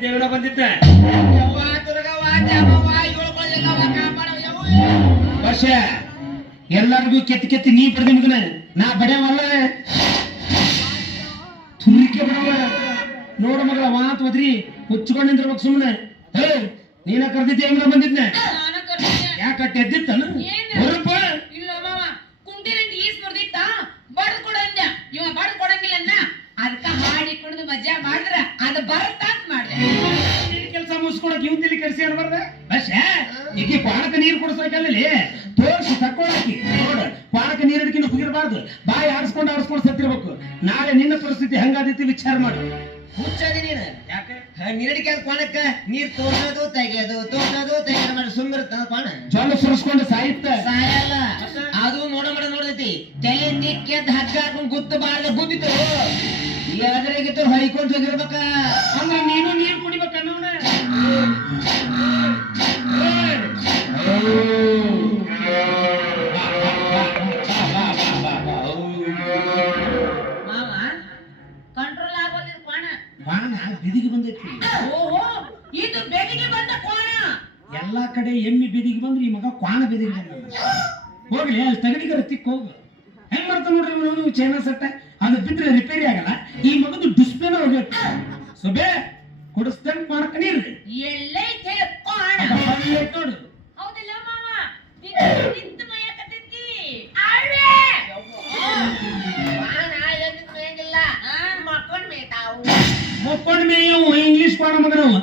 ದೇವನ ಬಂದಿದ್ದ ವರ್ಷ ಎಲ್ಲರಿಗೂ ಕೆತ್ತಿ ನೀ ಪಡೆದ ಮಗನ ನಾ ಬಡ್ಯಾವಲ್ಲ ತುರಿಕೆ ಬಡವ ನೋಡ ಮಗಳ ಮಾತು ಬದ್ರಿ ಹುಚ್ಚಿಕೊಂಡು ನಿಂದಿರ್ಬೇಕು ಸುಮ್ಮನೆ ನೀನ ಕರ್ದಿದ್ದೆ ಹೆಂಗ ಬಂದಿದ್ನ ಯಾಕ ಎದ್ದಿತ್ತನ ಬರಪ್ಪ ಇಲ್ಲ ಮಾವ ಕುಂಟಿರಂತ ಈಸ್ ಬರ್ದಿತ್ತ ಬಡ್ದು ಕೊಡು ಅಂದ್ಯ ಇವ ಬಡ್ದು ಕೊಡಂಗಿಲ್ಲ ಅನ್ನ ಅದಕ್ಕ ಹಾಡಿ ಕುಡಿದು ಮಜಾ ಮಾಡಿದ್ರ ಅದು ಬರುತ್ತ ಅಂತ ಮಾಡ್ದೆ ಕೆಲಸ ಮುಗಿಸ್ಕೊಳಕ್ ಇವ್ ತಿಳಿ ಕೆಲಸ ಏನ್ ಬರ್ದ ಬಸ್ ಈಗ ಪಾಡಕ ನೀರು ಕುಡಿಸೋಕಲ್ಲಿ ತೋರ್ಸಿ ತಕ್ಕೊಳಕಿ ನೋಡ ಪಾಡಕ ನೀರಿಡ್ಕಿನ ಹುಗಿರಬಾರ್ದು ಬಾಯಿ ಆಡಿಸ್ಕೊಂಡು ಸತ್ತಿರ್ಬೇಕು ನಾಳೆ ನಿನ್ನ ಪರಿಸ್ಥಿತಿ ಹೆಂಗಾದೈತಿ ವಿಚಾರ ಮಾಡು ಹುಚ್ಚದಿ ನೀನು ಯಾಕೆ ನೀರಡಿಕೆ ಕೋಣಕ್ಕ ನೀರ್ ತೋರ್ಸೋದು ತೆಗೆಯೋದು ಮಾಡಿ ಸುಮ್ಮಿರುತ್ತ ಕೋಣ ಜೋಲ ಸುರಿಸ್ಕೊಂಡು ಸಾಯುತ್ತ ಸಾಯಲ್ಲ ಅದು ನೋಡೈತಿ ತಲೆ ನಿಕ್ಕೆದ್ದು ಹಗ್ಗ ಹಾಕೊಂಡು ಗುತ್ತು ಬಾರ್ದ ಗುದ್ದಿತ್ತು ಎದುರಿಗಿತ್ತು ಹೊಯ್ಕೊಂಡು ಹೋಗಿರ್ಬೇಕ ಅಂದ್ರೆ ನೀನು ನೀರು ಕುಡಿಬೇಕನ್ನೋಣ ಮಾವ ಕಂಟ್ರೋಲ್ ಆಗೋದಿಲ್ಲ ಕೋಣ ಬಾಣ ಬಿದಿಗೆ ಬಂದೈತಿ ಓಹೋ ಇದು ಬೆದಿಗೆ ಬಂದ ಕೋಣ ಎಲ್ಲಾ ಕಡೆ ಎಮ್ಮಿ ಬಿದಿಗೆ ಬಂದ್ರೆ ಈ ಮಗ ಕ್ವಾಣ ಬಿದಿಗೆ ಬಂದ ಹೋಗ್ಲಿ ಅಲ್ಲಿ ತಗಡಿಗರ ತಿಕ್ ಹೋಗು ಹೆಂಗ್ ಮಾಡ್ತಾನ ನೋಡ್ರಿ ಇವನು ಚೈನಾ ಸೆಟ್ಟ ಅದು ಬಿದ್ರೆ ರಿಪೇರಿ ಆಗಲ್ಲ ಈ ಮಗದು ಡಿಸ್ಪ್ಲೇನ ಹೋಗುತ್ತೆ ಸುಬೇ ಕುಡಿಸ್ತೇನೆ ಮಾಡಕ ನೀರ್ರಿ ಎಲ್ಲೈತೆ ಕೋಣ ನೋಡು ಹೌದಿಲ್ಲ ಮಾವ ನಿಂತು ಮೈಯಕತ್ತೈತಿ ಅಳ್ವೆ ಬಾಣ ಎದ್ದು ಮೇಗಿಲ್ಲ ಮಕ್ಕೊಂಡ್ ಮೇಯ್ತಾವು ಒಪ್ಕೊಂಡ್ ಮೇಯವು ಇಂಗ್ಲಿಷ್ ಕ್ವಾಣ ಮಗನವ